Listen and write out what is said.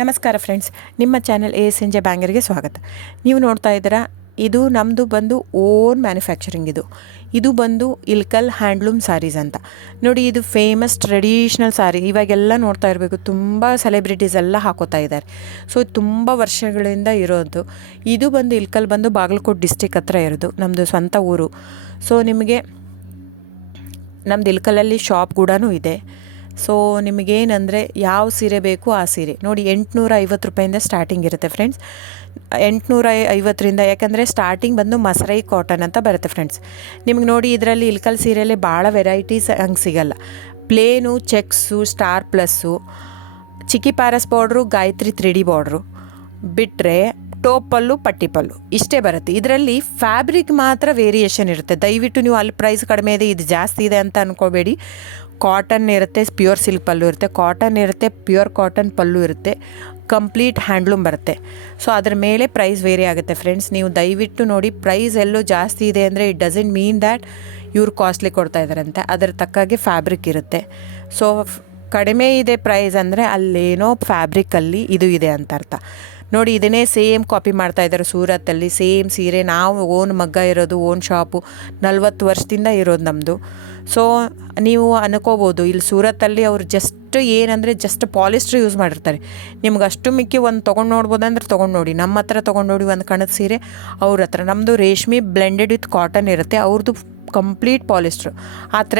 ನಮಸ್ಕಾರ ಫ್ರೆಂಡ್ಸ್, ನಿಮ್ಮ channel A S N J ಬ್ಯಾಂಗರ್ಗೆ ಸ್ವಾಗತ. ನೀವು ನೋಡ್ತಾ ಇದ್ದೀರಾ, ಇದು ನಮ್ಮದು ಬಂದು ಓನ್ ಮ್ಯಾನುಫ್ಯಾಕ್ಚರಿಂಗ್. ಇದು ಬಂದು ಇಲ್ಕಲ್ ಹ್ಯಾಂಡ್ಲೂಮ್ ಸ್ಯಾರೀಸ್ ಅಂತ ನೋಡಿ. ಇದು ಫೇಮಸ್ ಟ್ರೆಡಿಷ್ನಲ್ ಸ್ಯಾರಿ. ಇವಾಗೆಲ್ಲ ನೋಡ್ತಾ ಇರಬೇಕು, ತುಂಬ ಸೆಲೆಬ್ರಿಟೀಸ್ ಎಲ್ಲ ಹಾಕೋತಾ ಇದ್ದಾರೆ. ಸೊ ತುಂಬ ವರ್ಷಗಳಿಂದ ಇರೋದು. ಇದು ಬಂದು ಇಲ್ಕಲ್ ಬಂದು ಬಾಗಲಕೋಟೆ ಡಿಸ್ಟಿಕ್ ಹತ್ರ ಇರೋದು, ನಮ್ಮದು ಸ್ವಂತ ಊರು. ಸೊ ನಿಮಗೆ ನಮ್ದು ಇಲ್ಕಲಲ್ಲಿ ಶಾಪ್ ಕೂಡ ಇದೆ. ಸೊ ನಿಮಗೇನಂದರೆ ಯಾವ ಸೀರೆ ಬೇಕು ಆ ಸೀರೆ ನೋಡಿ, 850 ರೂಪಾಯಿಂದ ಸ್ಟಾರ್ಟಿಂಗ್ ಇರುತ್ತೆ ಫ್ರೆಂಡ್ಸ್. 850ರಿಂದ, ಯಾಕಂದರೆ ಸ್ಟಾರ್ಟಿಂಗ್ ಬಂದು ಮಸರೈ ಕಾಟನ್ ಅಂತ ಬರುತ್ತೆ ಫ್ರೆಂಡ್ಸ್. ನಿಮ್ಗೆ ನೋಡಿ, ಇದರಲ್ಲಿ ಇಲ್ಕಲ್ ಸೀರೆಯಲ್ಲಿ ಭಾಳ ವೆರೈಟೀಸ್ ಹಂಗೆ ಸಿಗಲ್ಲ. ಪ್ಲೇನು, ಚೆಕ್ಸು, ಸ್ಟಾರ್ ಪ್ಲಸ್ಸು, ಚಿಕ್ಕಿ ಪ್ಯಾರಸ್ ಬಾರ್ಡ್ರು, ಗಾಯತ್ರಿ 3D ಬಾರ್ಡ್ರು ಬಿಟ್ಟರೆ ಟೋಪಲ್ಲು, ಪಟ್ಟಿ ಪಲ್ಲು ಇಷ್ಟೇ ಬರುತ್ತೆ. ಇದರಲ್ಲಿ ಫ್ಯಾಬ್ರಿಕ್ ಮಾತ್ರ ವೇರಿಯೇಷನ್ ಇರುತ್ತೆ. ದಯವಿಟ್ಟು ನೀವು ಅಲ್ಲಿ ಪ್ರೈಸ್ ಕಡಿಮೆ ಇದೆ, ಇದು ಜಾಸ್ತಿ ಇದೆ ಅಂತ ಅಂದ್ಕೋಬೇಡಿ. ಕಾಟನ್ ಇರುತ್ತೆ, ಪ್ಯೂರ್ ಸಿಲ್ಕ್ ಪಲ್ಲು ಇರುತ್ತೆ, ಕಾಟನ್ ಇರುತ್ತೆ, ಪ್ಯೂರ್ ಕಾಟನ್ ಪಲ್ಲು ಇರುತ್ತೆ, ಕಂಪ್ಲೀಟ್ ಹ್ಯಾಂಡ್ಲೂಮ್ ಬರುತ್ತೆ. ಸೊ ಅದ್ರ ಮೇಲೆ ಪ್ರೈಸ್ ವೇರಿ ಆಗುತ್ತೆ ಫ್ರೆಂಡ್ಸ್. ನೀವು ದಯವಿಟ್ಟು ನೋಡಿ, ಪ್ರೈಸ್ ಎಲ್ಲೋ ಜಾಸ್ತಿ ಇದೆ ಅಂದರೆ ಇಟ್ ಡಸಂಟ್ ಮೀನ್ ದ್ಯಾಟ್ ಇವ್ರು ಕಾಸ್ಟ್ಲಿ ಕೊಡ್ತಾ ಇದ್ದಾರಂತೆ. ಅದರ ತಕ್ಕಾಗೆ ಫ್ಯಾಬ್ರಿಕ್ ಇರುತ್ತೆ. ಸೊ ಕಡಿಮೆ ಇದೆ ಪ್ರೈಸ್ ಅಂದರೆ ಅಲ್ಲೇನೋ ಫ್ಯಾಬ್ರಿಕಲ್ಲಿ ಇದು ಇದೆ ಅಂತ ಅರ್ಥ. ನೋಡಿ, ಇದನ್ನೇ ಸೇಮ್ ಕಾಪಿ ಮಾಡ್ತಾ ಇದ್ದಾರೆ ಸೂರತ್ತಲ್ಲಿ. ಸೇಮ್ ಸೀರೆ ನಾವು ಓನ್ ಮಗ್ಗ ಇರೋದು, ಓನ್ ಶಾಪು 40 ವರ್ಷದಿಂದ ಇರೋದು ನಮ್ಮದು. ಸೊ ನೀವು ಅನ್ಕೋಬೋದು, ಇಲ್ಲಿ ಸೂರತ್ತಲ್ಲಿ ಅವ್ರು ಜಸ್ಟ್ ಏನಂದರೆ ಜಸ್ಟ್ ಪಾಲಿಸ್ಟ್ರ್ ಯೂಸ್ ಮಾಡಿರ್ತಾರೆ. ನಿಮ್ಗೆ ಅಷ್ಟು ಮಿಕ್ಕಿ ಒಂದು ತೊಗೊಂಡು ನೋಡ್ಬೋದಂದ್ರೆ ತೊಗೊಂಡು ನೋಡಿ. ನಮ್ಮ ಹತ್ರ ತೊಗೊಂಡು ನೋಡಿ ಒಂದು ಕಣದ ಸೀರೆ, ಅವ್ರ ಹತ್ರ ನಮ್ಮದು ರೇಷ್ಮೆ ಬ್ಲೆಂಡೆಡ್ ವಿತ್ ಕಾಟನ್ ಇರುತ್ತೆ, ಅವ್ರದ್ದು ಕಂಪ್ಲೀಟ್ ಪಾಲಿಸ್ಟ್ರು. ಆ ಥ್ರೆಡ್